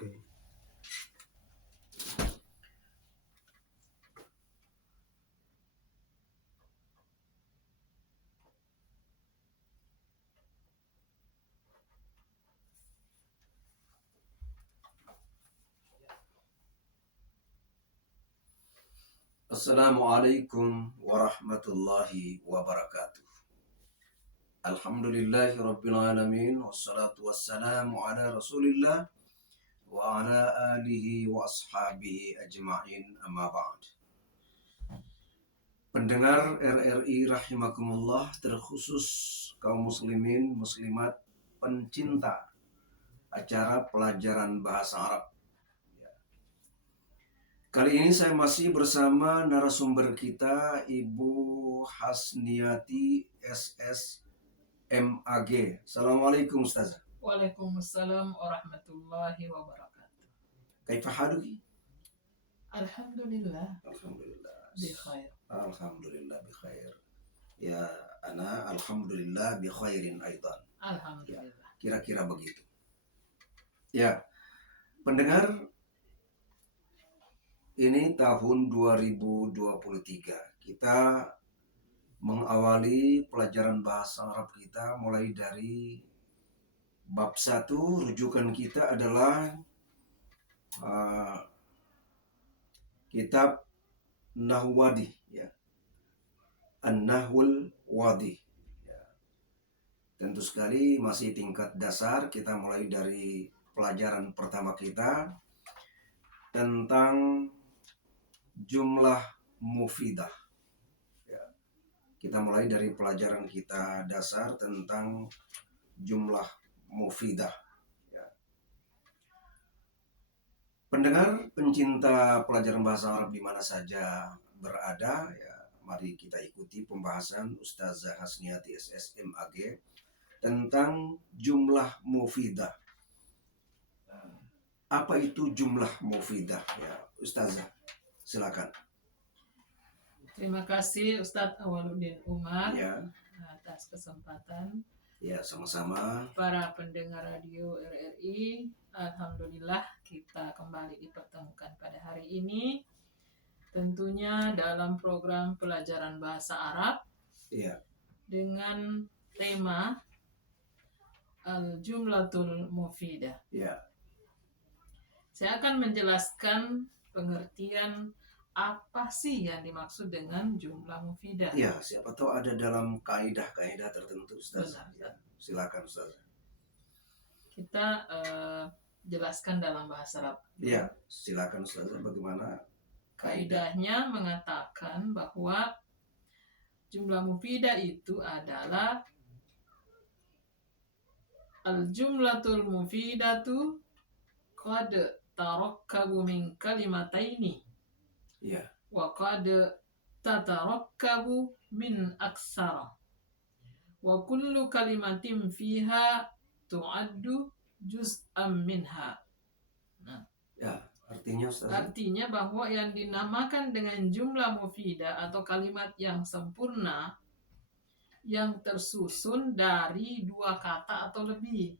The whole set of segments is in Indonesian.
Oke. Assalamualaikum warahmatullahi wabarakatuh. Alhamdulillahi rabbil alamin, wassalatu wassalamu ala rasulillah wa ala alihi wa ashabihi ajma'in, amma ba'd. Pendengar RRI rahimakumullah, terkhusus kaum muslimin muslimat pencinta acara pelajaran bahasa Arab. Kali ini saya masih bersama narasumber kita, Ibu Hasniati SS MAG. Assalamualaikum Ustazah. Waalaikumsalam warahmatullahi wabarakatuh. Kaifa haluki? Alhamdulillah Alhamdulillah. bi khair. Alhamdulillah bi khair. Ya, ana alhamdulillah bi khairin aidan. Alhamdulillah. Kira-kira begitu. Ya, pendengar, ini tahun 2023. Kita mengawali pelajaran bahasa Arab kita mulai dari bab 1. Rujukan kita adalah kitab Nahwadi, ya. An-Nahwul Wadi. Ya. Tentu sekali masih tingkat dasar. Kita mulai dari pelajaran pertama kita tentang jumlah mufidah. Ya. Kita mulai dari pelajaran kita dasar tentang jumlah mufidah. Ya. Pendengar pencinta pelajaran bahasa Arab di mana saja berada, ya, mari kita ikuti pembahasan Ustazah Hasniati SS MAG tentang jumlah mufidah. Apa itu jumlah mufidah, ya, Ustazah? Silakan. Terima kasih Ustadz Awaluddin Umar, Ya, atas kesempatan. ya, sama-sama. Para pendengar radio RRI, alhamdulillah kita kembali dipertemukan pada hari ini. Tentunya dalam program pelajaran bahasa Arab, Ya, dengan tema Al-Jumlatul Mufidah. ya, Saya akan menjelaskan pengertian apa sih yang dimaksud dengan jumlah mufidah. ya. Siapa tahu ada dalam kaidah-kaidah tertentu, Ustazah. Benar. Ya, silakan, Ustazah. Kita jelaskan dalam bahasa Arab. Ya, silakan, Ustazah. Bagaimana Kaidahnya mengatakan bahwa jumlah mufidah itu adalah al-jumlatul mufidatu qad tarakkabu min kalimataini. Ya, Wa qad tatarakkabu min aksara. Wa kullu kalimatin fiha tu'addu juz'an minha. ya. Artinya, Ustazah. Artinya bahwa yang dinamakan dengan jumlah mufidah atau kalimat yang sempurna yang tersusun dari dua kata atau lebih.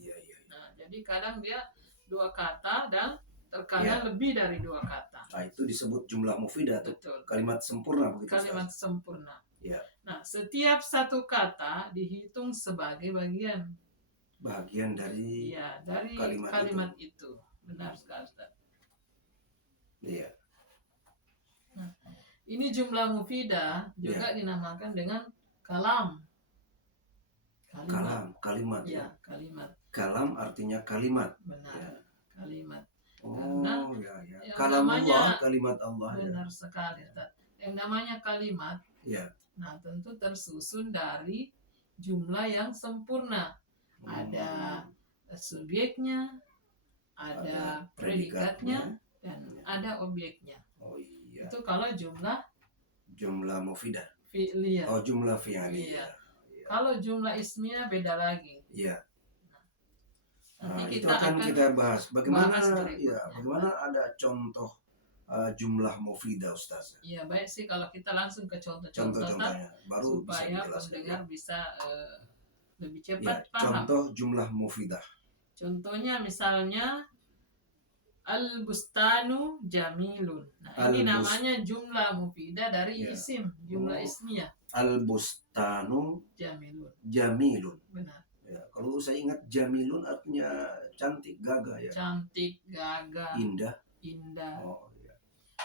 Iya, iya. Nah, jadi kadang dia dua kata dan terkadang lebih dari dua kata. Nah, itu disebut jumlah mufidah, tuh. Betul. Kalimat sempurna begitu, Kalimat Ustazah. sempurna. Ya. Nah, setiap satu kata dihitung sebagai bagian Bagian dari kalimat itu. Benar sekali, Ustaz. Iya. Nah, ini jumlah mufidah juga dinamakan dengan kalam. Kalimat. Ya, kalimat. Kalam artinya kalimat. Benar. Ya. Kalimat. Oh, ya. yang Kalamullah, namanya- kalimat Allah. Benar sekali, Ustaz. Yang namanya kalimat, Ya. nah tentu tersusun dari jumlah yang sempurna. Ada subjeknya, ada predikatnya, dan ada objeknya. Oh iya. Itu kalau jumlah Jumlah mufidah. fi'liyah. Oh, jumlah fi'liyah. Iya. Kalau jumlah ismiyah beda lagi. Iya. Nanti Nah, itu kita akan kita bahas. Bagaimana? bahas berikutnya. Ya, bagaimana ada contoh jumlah mufidah, Ustaz? Iya, baik sih kalau kita langsung ke contoh-contoh Contoh-contohnya baru bisa supaya dijelaskan. pendengar bisa lebih Ya, cepat paham. contoh jumlah mufidah. Contohnya misalnya al-bustanu jamilun. Nah, ini namanya jumlah mufidah dari Ya. isim, jumlah Oh. ismiyah. Al-bustanu Jamilun. jamilun. Benar. Ya, kalau saya ingat jamilun artinya cantik, gagah ya. Cantik, gagah, Indah. indah. Ya.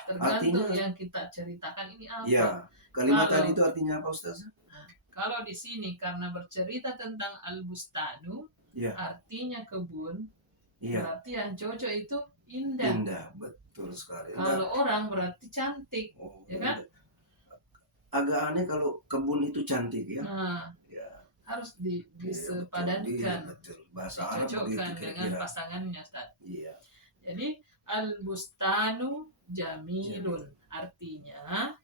Tergantung Artinya, yang kita ceritakan ini apa. Ya, kalimat tadi itu artinya apa, Ustaz? Nah, kalau di sini karena bercerita tentang al-bustanu, Ya. artinya kebun, Ya. berarti yang cocok itu indah. Indah, betul sekali. Kalau orang berarti cantik, ya kan? Agak aneh kalau kebun itu cantik ya. Nah, ya. Harus disepadankan, betul. Bahasa Arab dicocokkan begitu dengan kira-kira. pasangannya, Ustaz. Iya. Jadi al-bustanu jamilun, artinya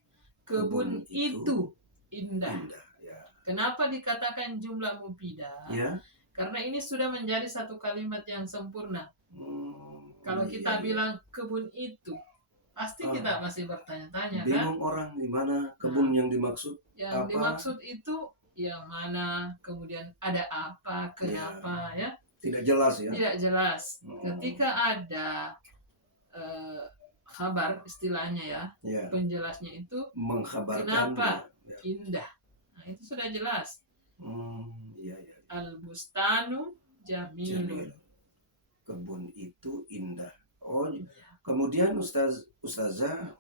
kebun itu indah. Ya. Kenapa dikatakan jumlah mufidah? Ya. Karena ini sudah menjadi satu kalimat yang sempurna. Kalau kita bilang kebun itu, pasti kita masih bertanya-tanya, kan? Bingung orang di mana kebun yang dimaksud. Yang dimaksud itu yang mana, kemudian ada apa, kenapa, ya? Tidak jelas ya. Tidak jelas. Ketika ada kabar istilahnya ya, penjelasnya itu mengkhabarkan kenapa indah. Nah, itu sudah jelas. Iya. Al-bustanu jamilun. Kebun itu indah. Oh, kemudian Ustazah,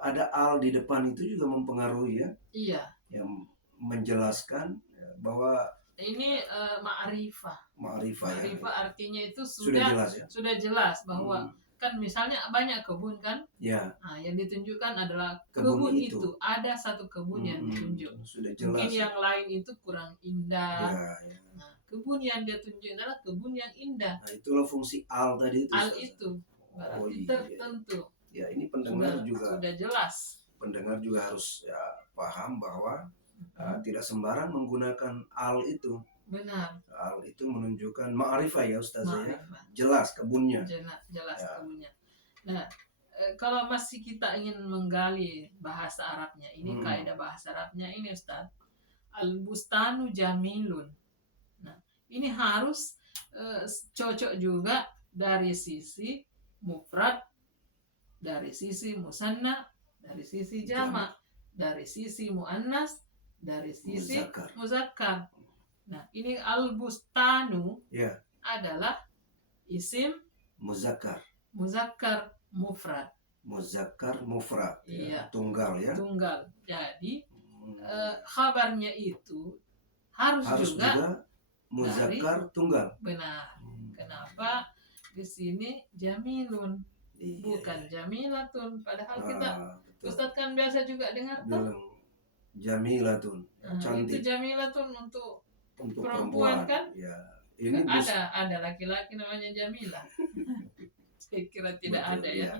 ada al di depan itu juga mempengaruhi ya? Iya. Yang menjelaskan bahwa ini ma'rifah. Ma'rifah ya. Ma'rifah artinya itu sudah jelas bahwa kan misalnya banyak kebun kan? Ya. Nah, yang ditunjukkan adalah kebun itu. Ada satu kebun yang ditunjuk. Sudah jelas. Mungkin yang lain itu kurang indah. Ya. Nah, kebun yang dia tunjuk adalah kebun yang indah. Nah, itulah fungsi al tadi itu. Al itu berarti tertentu. Ya, ini pendengar juga sudah jelas. Pendengar juga harus paham bahwa tidak sembarang menggunakan al itu. Benar. Al itu menunjukkan ma'rifah ya Ustazah ya. Jelas kebunnya. Jelas kebunnya. Nah, kalau masih kita ingin menggali bahasa Arabnya, ini kaidah bahasa Arabnya ini Ustaz. Al-bustanu jamilun. Nah, ini harus cocok juga dari sisi mufrad, dari sisi musanna, dari sisi jama', dari sisi muannas, dari sisi muzakkar. Nah, ini al-bustanu adalah isim muzakkar mufrad. Muzakkar mufrad. Iya. Tunggal ya. Tunggal. Jadi khabarnya itu harus juga muzakkar tunggal. Benar. Kenapa di sini jamilun bukan jamilatun, padahal kita Ustaz kan biasa juga dengar tuh jamilatun. Itu jamilatun untuk perempuan kan? Ya. Ini ada laki-laki namanya Jamila. Saya kira tidak ada ya.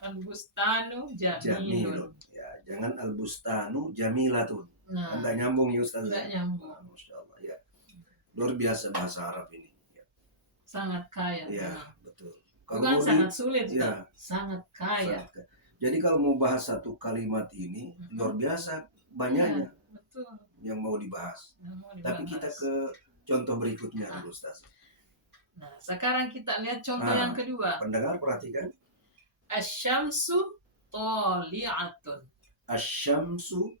Al-bustanu jamilun. Ya, jangan al-bustanu jamilatun. Nah, Anda nyambung ya Ustaz. Tidak nyambung. Masya Allah ya. Luar biasa bahasa Arab ini. Ya. Sangat kaya. Ya, betul. Bukan sangat sulit, ya. Sangat kaya. Jadi kalau mau bahas satu kalimat ini luar biasa banyaknya. Ya, betul. Yang mau dibahas. Tapi kita ke contoh berikutnya dulu Ustaz. Nah, sekarang kita lihat contoh yang kedua. Pendengar perhatikan. Asy-syamsu thali'atun. Asy-syamsu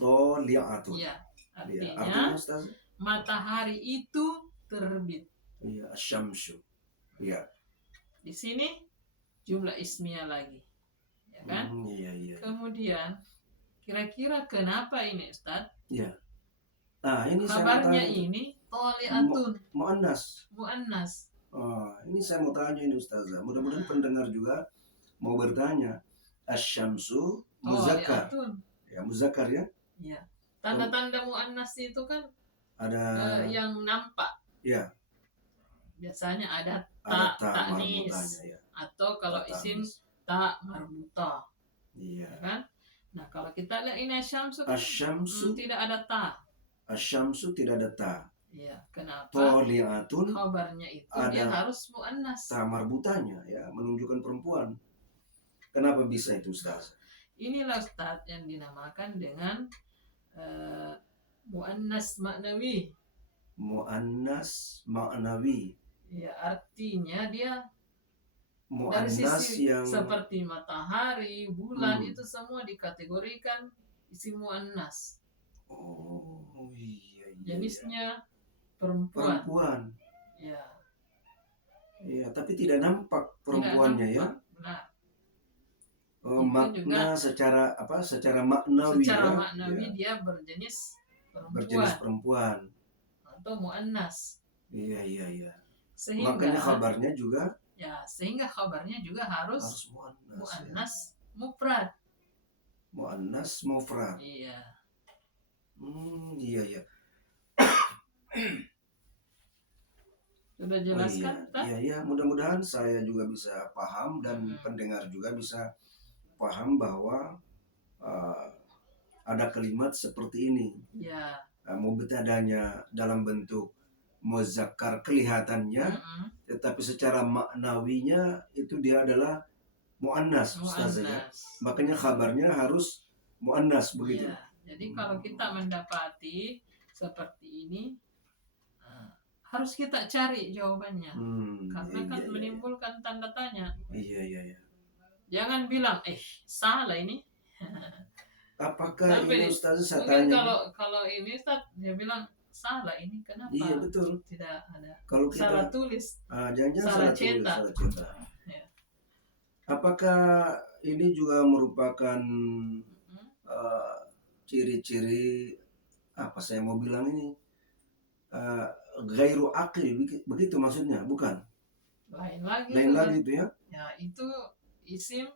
thali'atun. Iya, artinya Ustaz, matahari itu terbit. Iya, asy-syamsu. Iya. Di sini jumlah ismiyah lagi. Ya kan? Iya. Kemudian kira-kira kenapa ini Ustaz? Iya. Nah, ini kabarnya ini thali'atun. Muannas. Ini saya mau tanya ini Ustazah. Mudah-mudahan pendengar juga mau bertanya. Asy-syamsu muzakkar. Ya, muzakkar ya? Iya. Tanda-tanda muannas itu kan ada yang nampak. Iya. Biasanya ada ta ta'nis ya. Atau kalau isim ta marbutah. Iya. Kan? Nah, kalau kita lihat ini asy-syamsu tidak ada ta. Asy-syamsu tidak ada ta. Iya, kenapa? Thali'atun khabarnya itu dia harus muannas. Ta marbutanya ya, menunjukkan perempuan. Kenapa bisa itu Ustaz? Inilah Ustaz yang dinamakan dengan muannas maknawi. Muannas maknawi. Ya, artinya dia dari Muannas sisi yang seperti matahari, bulan hmm. itu semua dikategorikan isim muannas. Oh iya iya iya. Jenisnya perempuan. Perempuan. Ya, Iya, tapi tidak nampak tidak perempuannya ya. nampak. Benar. Oh, Itu makna juga secara apa? Secara maknawi secara ya. maknawi Ya, dia berjenis berjenis perempuan perempuan. atau muannas. Iya iya iya. Makanya Sehingga kabarnya juga sehingga kabarnya juga harus harus muannas ya. muannas mufrad. Muannas mufrad. Iya. Iya iya. Sudah Oh jelaskan, iya, tak? iya iya. Mudah-mudahan saya juga bisa paham dan pendengar juga bisa paham bahwa uh, ada kalimat seperti ini. Ya. Mubtadanya dalam bentuk muzakkar kelihatannya, tetapi secara maknawinya itu dia adalah muannas, Ustazah ya. Makanya kabarnya harus muannas begitu. Ya. Jadi kalau kita mendapati seperti ini, harus kita cari jawabannya, karena kan menimbulkan tanda tanya. Iya iya iya. Jangan bilang salah ini. Apakah Sampai ini Ustazah saya mungkin tanya? kalau ini Ustaz dia bilang salah ini kenapa? Iya betul. Tidak ada. Kalau kita salah tulis. jangan salah cetak. Ya. Apakah ini juga merupakan ciri-ciri apa saya mau bilang ini gairu akli begitu maksudnya, bukan? Lain lagi itu ya? Ya itu isim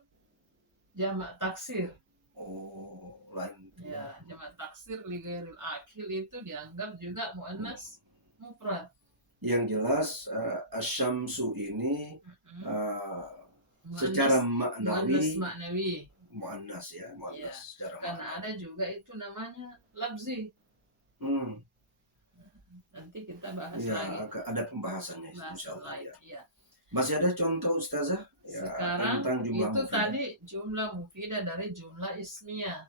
jamak taksir. Oh, lain. Ya, jamak taksir li ghairil akil itu dianggap juga muannas mufrad. Yang jelas asyamsu ini secara maknawi muannas ya, muannas secara karena ada juga itu namanya labzi. Nanti kita bahas lagi. Ada pembahasannya insyaallah ya. Ya. Masih ada contoh Ustazah ya, sekarang tentang jumlah itu mufidah. Tadi jumlah mufidah dari jumlah ismiyah.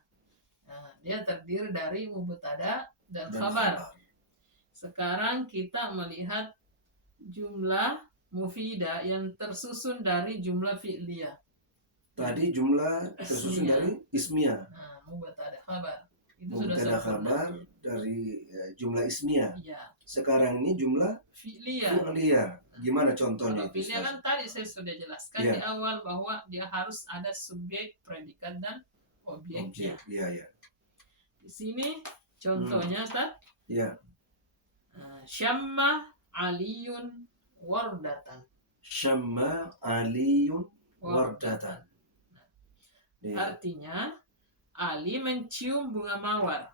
Nah, dia terdiri dari mubtada dan khabar. Sekarang kita melihat jumlah mufidah yang tersusun dari jumlah fi'liyah. Tadi jumlah tersusun dari ismiyah. Nah, mubtada khabar. Itu mubtada khabar dari jumlah ismiyah. Ya. Sekarang ini jumlah fi'liyah. Gimana contohnya? Kalau fi'liyah kan tadi saya sudah jelaskan di awal bahwa dia harus ada subjek, predikat dan objeknya. Iya. Di sini contohnya Ustaz. Iya. Syamma aliyun wardatan. Syamma aliyun wardatan. Artinya Ali mencium bunga mawar.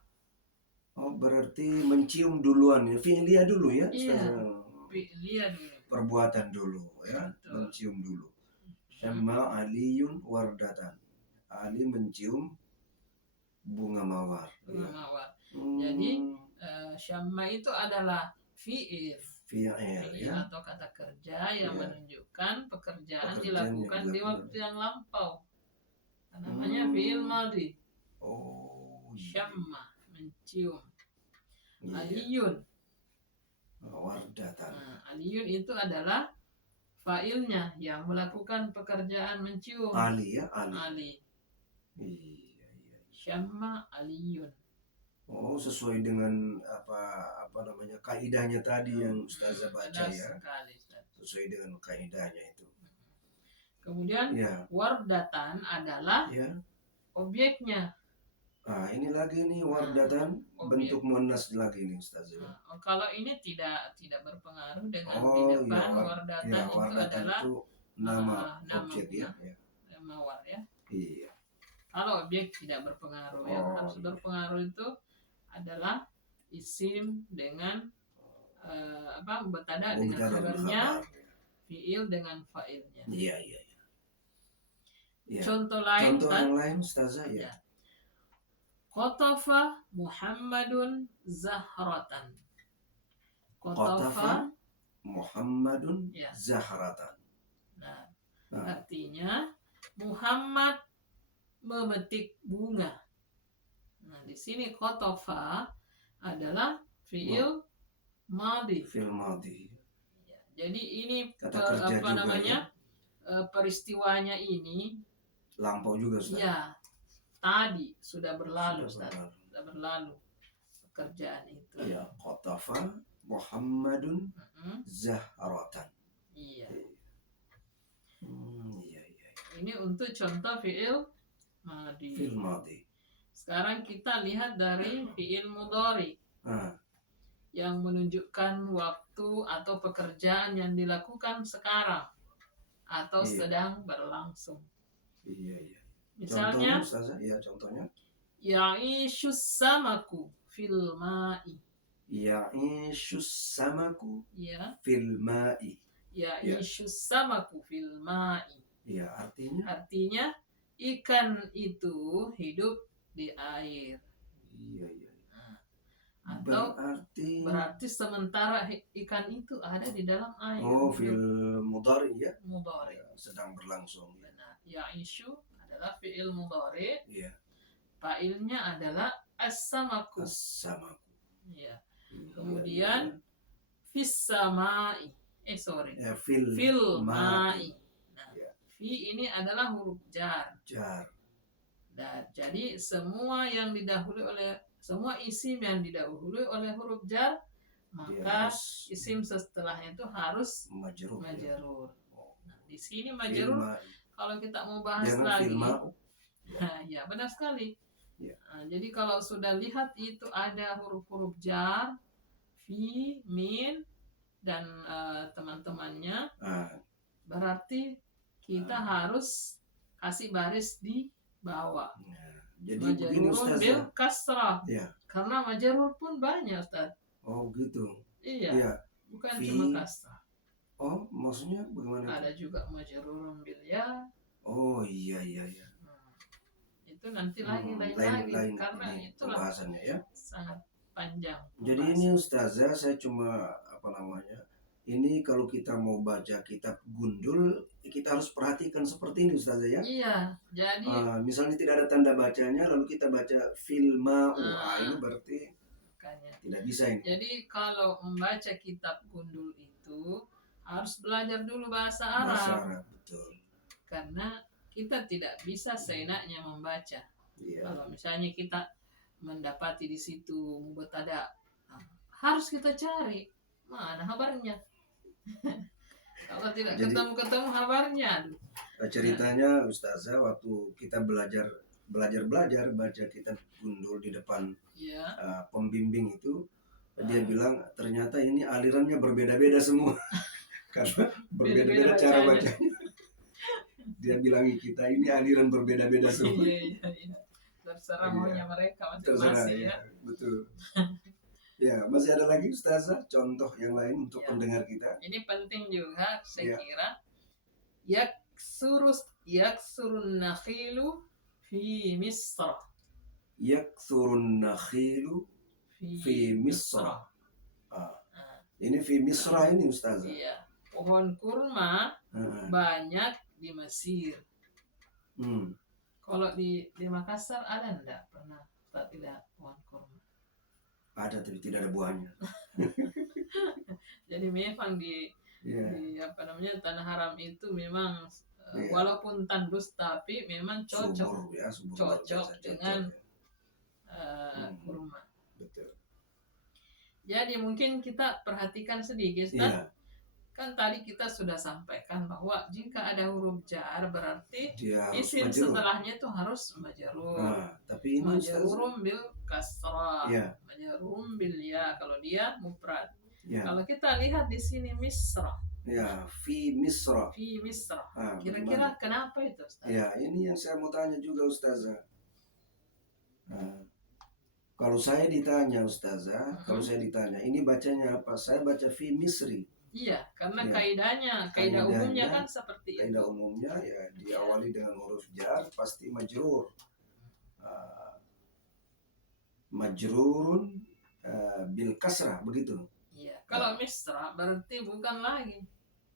Oh, berarti mencium duluan ya. Fi'liyah dulu ya? Iya. Fi'liyah dulu. Perbuatan dulu ya. Betul. Mencium dulu. Syamma aliyun wardatan. Ali mencium bunga mawar. Bunga mawar. Jadi syamma itu adalah fi'il ya, atau kata kerja yang menunjukkan pekerjaan dilakukan di waktu yang lampau. Namanya fi'il madhi. Syamma mencium. Aliyun wardatan. Aliyun itu adalah fa'ilnya yang melakukan pekerjaan mencium. Ali ya, Ali. Iya. Syamma aliyun. Oh, sesuai dengan apa namanya kaidahnya tadi yang Ustazah baca ya. Sesuai dengan kaidahnya itu. Kemudian wardatan adalah objeknya. Ini lagi nih wardatan bentuk muannas lagi nih Ustazah. Kalau ini tidak berpengaruh dengan di depan wardatan itu adalah itu nama objek ya. Nama war ya. Iya. Kalau objek tidak berpengaruh yang harus berpengaruh itu adalah isim dengan mubtada dengan khabarnya, fi'il dengan fa'ilnya. Iya. Contoh lain yang lain Ustazah ya. Qatafa Muhammadun zahratan. Qatafa Muhammadun zahratan. Nah, artinya Muhammad memetik bunga. Nah, di sini qatafa adalah fi'il madhi. Fi'il madhi. Jadi ini Kata kerja apa juga namanya? ya. Peristiwanya ini Lampau juga Ustaz. ya tadi sudah berlalu, Sudah Ustaz. berlalu. Sudah berlalu pekerjaan itu. Ya, qatafa Muhammadun Mm-mm. zahratan. Iya. Iya. Ini untuk contoh fiil madi. Fil madi. Sekarang kita lihat dari fiil mudhari yang menunjukkan waktu atau pekerjaan yang dilakukan sekarang atau Iya. sedang berlangsung. Iya. Misalnya, Contohnya Ustazah, ya contohnya. ya'ishu samaku fil ma'i. Ya'ishu samaku Ya, fil ma'i. ya'ishu samaku fil ma'i. Ya, Artinya ikan itu hidup di air. Iya. Atau berarti sementara ikan itu ada di dalam air. Oh, fil mudhari ya. Mudhari. Sedang berlangsung. Benar. Ya'ishu adalah fiil mudhari. Iya. Fa'ilnya adalah as-samaku. As-samaku. Ya. Kemudian fis samai. Ya, fil ma'i. Nah, ya. fi ini adalah huruf jar. Dan jadi semua isim yang didahului oleh huruf jar, maka isim setelahnya itu harus majrur. Nah, di sini majrur kalau kita mau bahas lagi. Ya, benar sekali. Ya. Nah, jadi kalau sudah lihat itu ada huruf-huruf jar, fi, min, dan teman-temannya, berarti kita harus kasih baris di bawah. Jadi begini Ustaz bil kasrah. Ya. Karena majrur pun banyak, Ustaz. Oh gitu. Iya. Bukan cuma kasrah. Oh, maksudnya bagaimana? Ada juga majrurun bil ya. Oh iya. Itu nanti lain karena itulah pembahasannya ya. Sangat panjang. Jadi ini Ustazah, saya cuma ini kalau kita mau baca kitab Gundul, kita harus perhatikan seperti ini Ustazah ya. Iya, jadi misalnya tidak ada tanda bacanya, lalu kita baca fil ma'u, ini berarti tidak bisa ini. Jadi kalau membaca kitab Gundul itu harus belajar dulu bahasa Arab. Bahasa Arab, betul. Karena kita tidak bisa seenaknya membaca. Iya. Kalau misalnya kita mendapati di situ mubtada, harus kita cari mana kabarnya. Kalau tidak ketemu kabarnya. Ceritanya Ustazah, waktu kita belajar baca kitab Gundul di depan pembimbing itu, dia bilang ternyata ini alirannya berbeda-beda semua. Karena berbeda-beda cara bacanya. Dia bilang kita ini aliran berbeda-beda semua. Iya. Terserah maunya mereka masing-masing ya. Betul. Ya, masih ada lagi Ustazah contoh yang lain untuk pendengar kita. Ini penting juga saya kira. Yaksurun nakhilu fi Misr. Yaksurun nakhilu fi Misr. Ini fi Misr ini Ustazah. Iya. Pohon kurma banyak di Mesir. Kalau di Makassar ada enggak? Pernah tak lihat pohon kurma? Ada tapi tidak ada buahnya. Jadi memang di tanah haram itu memang walaupun tandus tapi memang cocok dengan kurma. Betul. Jadi mungkin kita perhatikan sedikit kan? Kan tadi kita sudah sampaikan bahwa jika ada huruf jar berarti isim setelahnya itu harus majrur. Tapi ini majrurum bil kasrah, majrurum bil ya kalau dia mufrad. Kalau kita lihat di sini Misra. Ya, fi Misra. Kira-kira kenapa itu, Ustaz? Ya, ini yang saya mau tanya juga Ustazah. Kalau saya ditanya Ustazah, ini bacanya apa? Saya baca fi Misri. Iya, karena kaidah umumnya kan seperti itu. Kaidah umumnya ya diawali dengan huruf jar pasti majrur. Majrurun bil kasrah begitu. Iya, kalau Misra berarti bukan lagi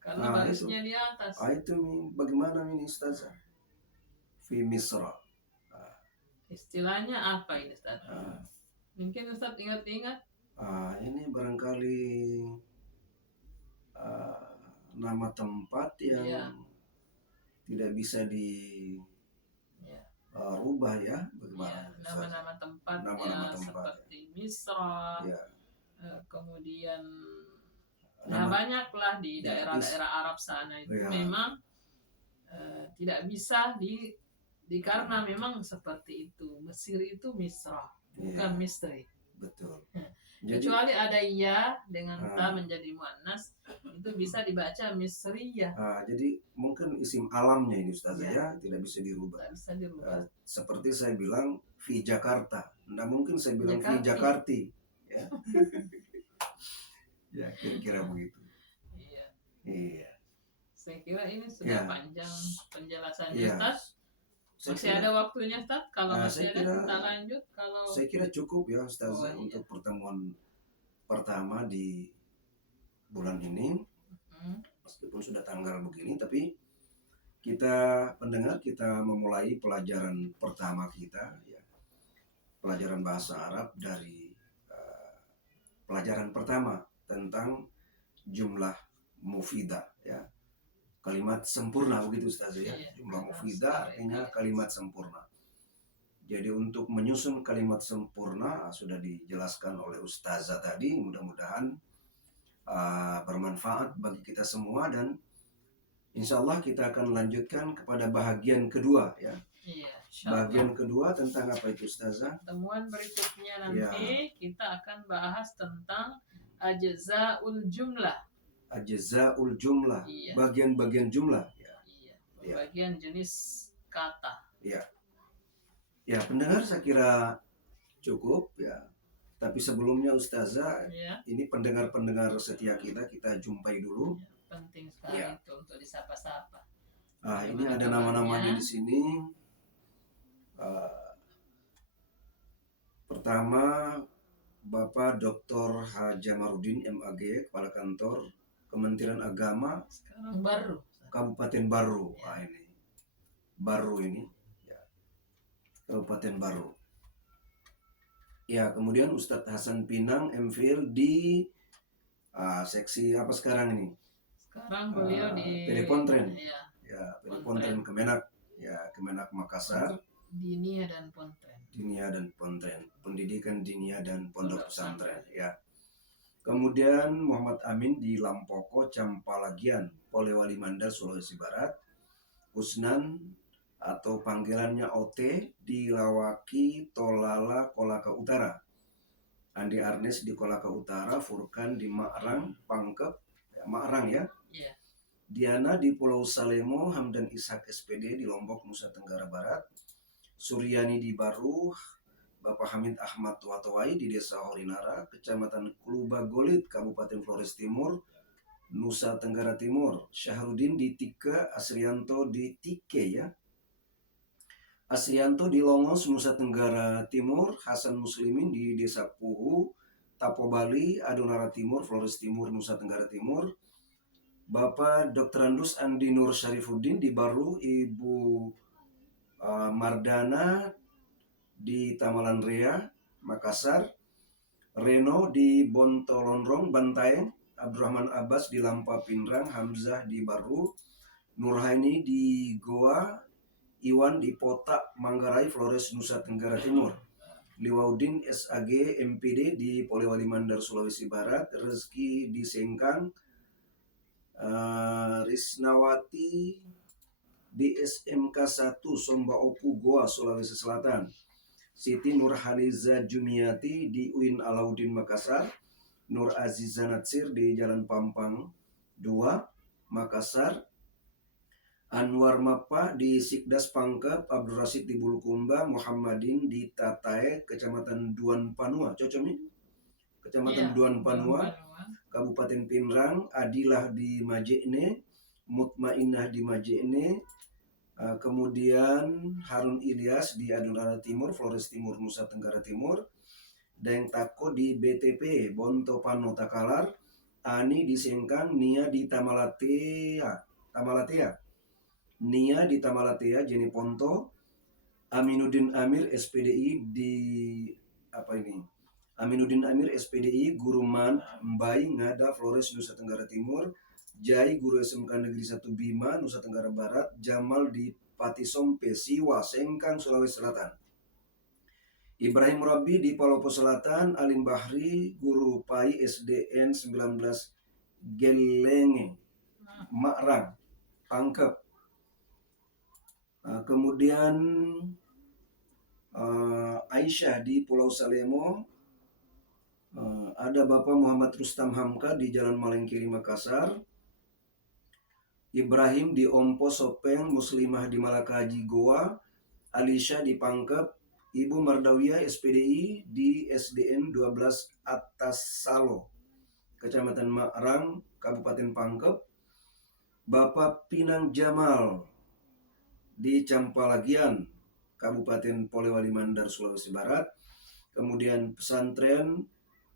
karena barisnya di atas. Itu bagaimana ini Ustazah? Fi Misra. Istilahnya apa ini Ustaz? Mungkin Ustaz ingat-ingat? Ini barangkali nama tempat yang Iya. tidak bisa Ya. dirubah ya, Ya, bagaimana? nama-nama tempat Nama-nama ya tempat, seperti Misra, ya. kemudian Nama banyaklah di ya, daerah-daerah Arab sana itu ya, memang tidak bisa karena memang seperti itu. Mesir itu Misra, bukan ya, Misri. betul. Jadi Kecuali ada ya dengan ta menjadi muannas, itu bisa dibaca Misriyah. jadi mungkin isim alamnya ini Ustazah Ya. ya tidak bisa dirubah. Tidak bisa dirubah. Seperti saya bilang di Jakarta, tidak mungkin saya bilang di Jakarti. Jakarti, ya. Ya kira-kira begitu. Iya. Iya. Saya kira ini sudah Ya. panjang penjelasannya, Iya. Ustaz. Saya Masih kira- ada waktunya, Ustaz? Kalau masih saya ada, kira- kita lanjut. Kalau Saya kira cukup ya Ustazah Oh, iya. untuk pertemuan pertama di bulan ini. Meskipun sudah tanggal begini, tapi kita pendengar, kita memulai pelajaran pertama kita, ya, pelajaran bahasa Arab dari pelajaran pertama tentang jumlah mufidah, ya, kalimat sempurna begitu Ustazah ya. Iya. Jumlah mufidah artinya kalimat sempurna. Jadi untuk menyusun kalimat sempurna sudah dijelaskan oleh Ustazah tadi. Mudah-mudahan bermanfaat bagi kita semua, dan insya Allah kita akan lanjutkan kepada bahagian kedua ya. Iya, insyaallah. Bahagian kedua tentang apa itu Ustazah? Pertemuan berikutnya nanti kita akan bahas tentang ajzaul jumlah. Ajzaul jumlah, Iya. bagian-bagian jumlah. Ya. Iya, bagian jenis kata. Ya. Ya, pendengar saya kira cukup ya. Tapi sebelumnya Ustazah, Ya. ini pendengar-pendengar setia kita jumpai dulu. Ya, penting sekali Ya. itu untuk disapa-sapa. Ini ada nama-namanya di sini. Pertama, Bapak Dr. H. Jamarudin MAG, Kepala Kantor Kementerian Agama Sekarang baru. Kabupaten Baru. Ya. Ini Baru ini, ya. Kabupaten Baru. Ya, kemudian Ustadz Hasan Pinang MPhil di seksi apa sekarang ini? Sekarang beliau di Telepontren. Ya. Ya, Telepontren Kemenak. Ya, Kemenak Makassar. Untuk Dinia dan Pontren. Dinia dan Pontren, pendidikan Dinia dan Pondok Pesantren ya. Kemudian Muhammad Amin di Lampoko Campalagian, Polewali Mandar, Sulawesi Barat. Usnan atau panggilannya OT di Lawaki Tolala Kolaka Utara. Andi Arnes di Kolaka Utara, Furkan di Ma'rang Pangkep, ya, Ma'rang ya. Iya. Diana di Pulau Salemo, Hamdan Ishak SPD di Lombok, Nusa Tenggara Barat. Suryani di Baru, Bapak Hamid Ahmad Watawai di Desa Horinara, Kecamatan Kluba Golit, Kabupaten Flores Timur, Nusa Tenggara Timur. Syahrudin di Tika, Asrianto di Tike ya. Asrianto di Longos, Nusa Tenggara Timur. Hasan Muslimin di Desa Puhu, Tapo Bali, Adonara Timur, Flores Timur, Nusa Tenggara Timur. Bapak Dr. Andus Andi Nur Syarifuddin di Baru, Ibu Mardana di Tamalan Rea, Makassar. Reno di Bontolonrong, Bantaeng. Abdurrahman Abbas di Lampa Pinrang. Hamzah di Baru. Nurhaini di Goa. Iwan di Potak, Manggarai, Flores, Nusa Tenggara Timur. Liwaudin SAG MPD di Polewali Mandar, Sulawesi Barat. Rezeki di Sengkang. Risnawati di SMK 1 Somba Opu, Goa, Sulawesi Selatan. Siti Nurhaliza Jumiati di UIN Alauddin Makassar. Nur Aziza Natsir di Jalan Pampang 2 Makassar. Anwar Mappa di Sikdas Pangkep. Abdul Rasid di Bulukumba. Muhammadin di Tatae, Kecamatan Duan Panua. Cocok nih? Kecamatan Duan Panua, Kabupaten Pinrang. Adilah di Majene. Mutmainah di Majene. Kemudian Harun Ilyas di Adonara Timur, Flores Timur, Nusa Tenggara Timur. Deng Tako di BTP, Bonto Pano Takalar. Ani di Sengkang. Nia di Tamalatea. Nia di Tamalatea, Jenny Ponto. Aminuddin Amir SPDI di Aminuddin Amir SPDI, Guruman Mbai, Ngada, Flores, Nusa Tenggara Timur. Jai, guru SMK Negeri 1 Bima, Nusa Tenggara Barat. Jamal di Patisompe, Siwa, Sengkang, Sulawesi Selatan. Ibrahim Rabbi di Palopo Selatan. Alim Bahri, guru PAI SDN 19 Gelenge, Makrang, Pangkep. Kemudian Aisyah di Pulau Salemo. Ada Bapak Muhammad Rustam Hamka di Jalan Malengkiri, Makassar. Ibrahim di Ompo Sopeng, Muslimah di Malakaji, Goa. Alisha di Pangkep. Ibu Mardawiyah SPDI di SDN 12 Atas Salo, Kecamatan Makrang, Kabupaten Pangkep. Bapak Pinang Jamal di Campalagian, Kabupaten Polewali Mandar, Sulawesi Barat. Kemudian pesantren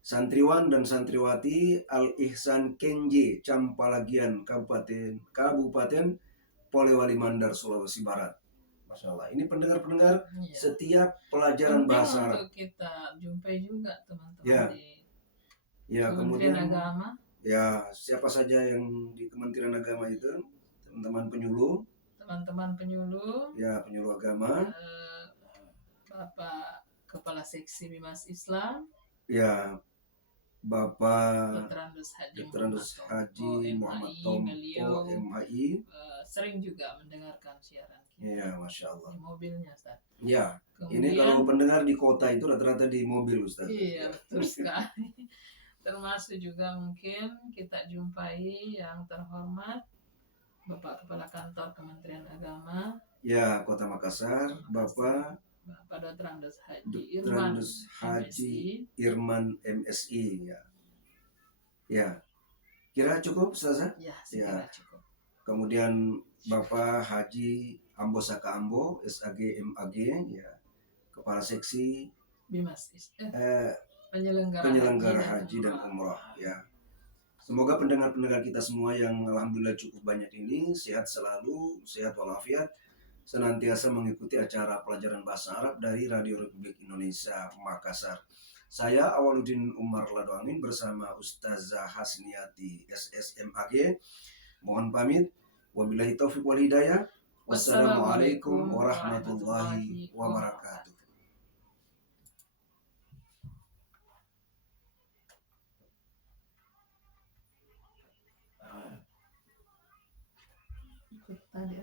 santriwan dan santriwati Al Ihsan Kenje, Campalagian, Kabupaten Polewali Mandar, Sulawesi Barat. Masya Allah, ini pendengar-pendengar Iya. setiap pelajaran Penting bahasa Arab. untuk kita jumpai juga teman-teman Ya. di Ya, Kementerian kemudian Agama. ya siapa saja yang di Kementerian Agama itu, teman-teman penyuluh, Ya, penyuluh agama, Bapak Kepala Seksi Bimas Islam, ya Bapak Dr. Andes Haji Muhammad Tompo, beliau MHI. sering juga mendengarkan siaran kita Ya, Masya Allah. di mobilnya, Ustaz. Ya, Kemudian, ini kalau pendengar di kota itu rata-rata di mobil, Ustaz. Iya, betul sekali. Termasuk juga mungkin kita jumpai yang terhormat Bapak Kepala Kantor Kementerian Agama, Ya, Kota Makassar, Bapak Dr. Andes Haji Irman MSI. Ya. Kira cukup, Ustazah? Ya, sekira cukup. Kemudian Bapak Haji Ambosaka Ambo, SAG MAG, ya, Kepala Seksi Bimas penyelenggara haji dan umrah, ya. Semoga pendengar-pendengar kita semua yang alhamdulillah cukup banyak ini sehat selalu, sehat walafiat, senantiasa mengikuti acara pelajaran bahasa Arab dari Radio Republik Indonesia Makassar. Saya Awaluddin Umar Ladoamin bersama Ustazah Hasniati SSMAG. Mohon pamit. Wabillahi taufiq wal hidayah. Wassalamualaikum warahmatullahi wabarakatuh. Tadi